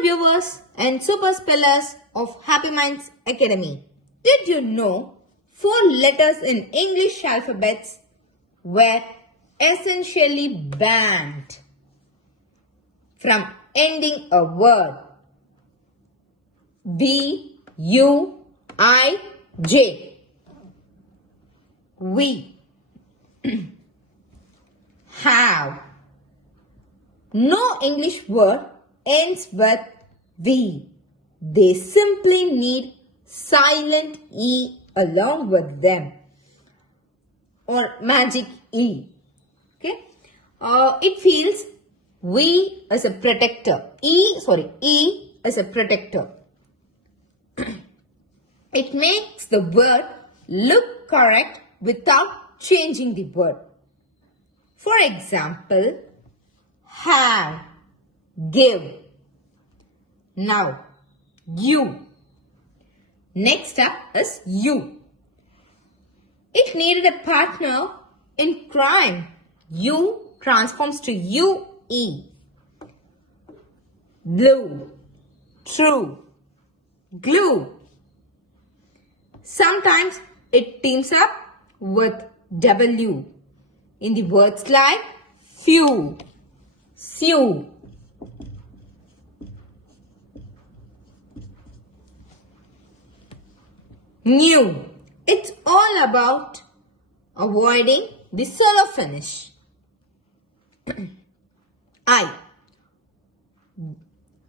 Hello viewers and super spellers of Happy Minds Academy. Did you know 4 letters in English alphabets were essentially banned from ending a word? V, U, I, J. We have. No English word ends with V. They simply need silent E along with them, or magic E. Okay. It feels V as a protector. E as a protector. It makes the word look correct without changing the word. For example, have, give. Now, you. Next up is you. It needed a partner in crime. You transforms to UE. Blue, true, glue. Sometimes it teams up with W in the words like few, sew. New. It's all about avoiding the solo finish. I.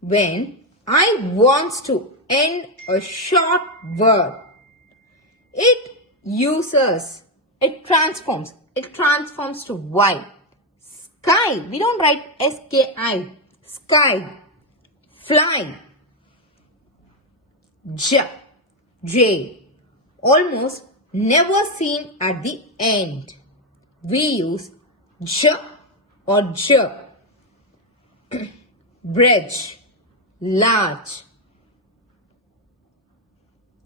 When I wants to end a short word, it transforms to Y. Sky. We don't write SKI. Sky. Fly. J. Almost never seen at the end. We use J or J. Bridge. Large.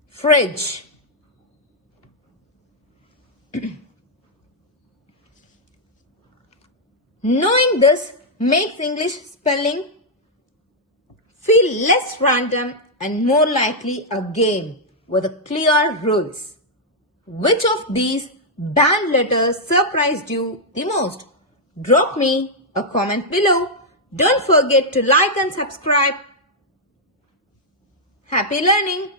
Fridge. Knowing this makes English spelling feel less random and more likely a game with clear rules. Which of these banned letters surprised you the most? Drop me a comment below. Don't forget to like and subscribe. Happy learning!